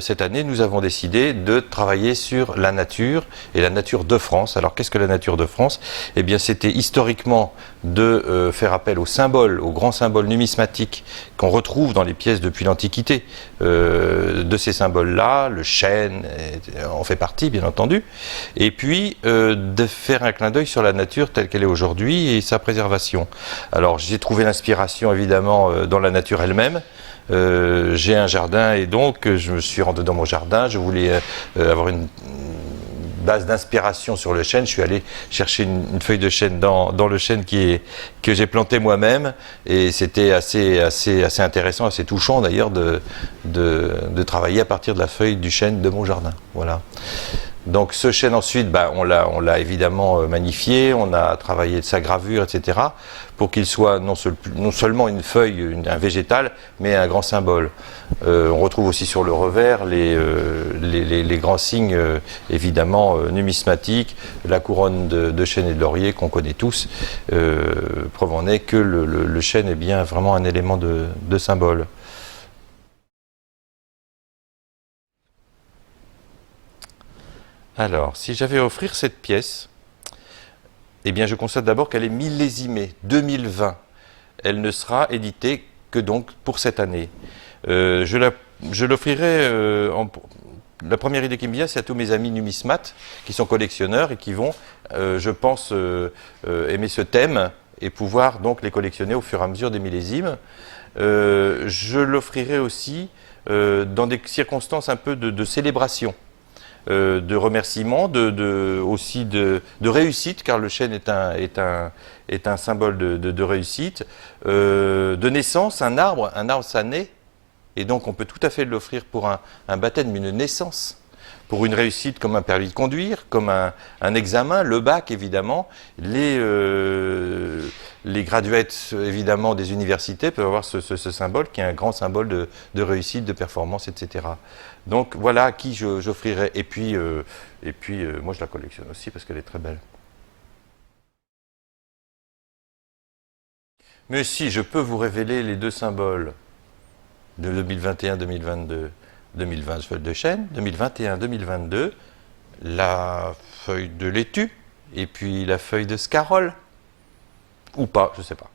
cette année, nous avons décidé de travailler sur la nature et la nature de France. Alors, qu'est-ce que la nature de France? Eh bien, c'était historiquement de faire appel aux symboles, aux grands symboles numismatiques qu'on retrouve dans les pièces depuis l'Antiquité. De ces symboles-là, le chêne en fait partie, bien entendu. Et puis, de faire un clin d'œil sur la nature telle qu'elle est aujourd'hui et sa préservation. Alors, j'ai trouvé l'inspiration, évidemment, dans la nature elle-même. J'ai un jardin et donc je me suis rendu dans mon jardin. Je voulais avoir une base d'inspiration sur le chêne. Je suis allé chercher une feuille de chêne dans le chêne que j'ai planté moi-même. Et c'était assez intéressant, assez touchant d'ailleurs de travailler à partir de la feuille du chêne de mon jardin. Voilà. Donc ce chêne ensuite, on l'a évidemment magnifié, on a travaillé de sa gravure, etc. pour qu'il soit non seulement une feuille, un végétal, mais un grand symbole. On retrouve aussi sur le revers les grands signes, évidemment, numismatiques, la couronne de chêne et de laurier qu'on connaît tous, preuve en est que le chêne est bien vraiment un élément de symbole. Alors, si j'avais à offrir cette pièce, eh bien, je constate d'abord qu'elle est millésimée, 2020. Elle ne sera éditée que donc pour cette année. Je l'offrirai, la première idée qui me vient, c'est à tous mes amis numismates qui sont collectionneurs et qui vont, je pense, aimer ce thème et pouvoir donc les collectionner au fur et à mesure des millésimes. Je l'offrirai aussi dans des circonstances un peu de célébration. De remerciements, aussi de réussite, car le chêne est un symbole de réussite, de naissance, un arbre ça naît, et donc on peut tout à fait l'offrir pour un baptême, une naissance, pour une réussite comme un permis de conduire, comme un examen, le bac évidemment, les graduates évidemment des universités peuvent avoir ce symbole qui est un grand symbole de réussite, de performance, etc. Donc voilà à qui j'offrirai. Et puis, moi je la collectionne aussi parce qu'elle est très belle. Mais si, je peux vous révéler les deux symboles de 2021-2022. 2020, feuille de chêne, 2021-2022, la feuille de laitue, et puis la feuille de scarole. Ou pas, je ne sais pas.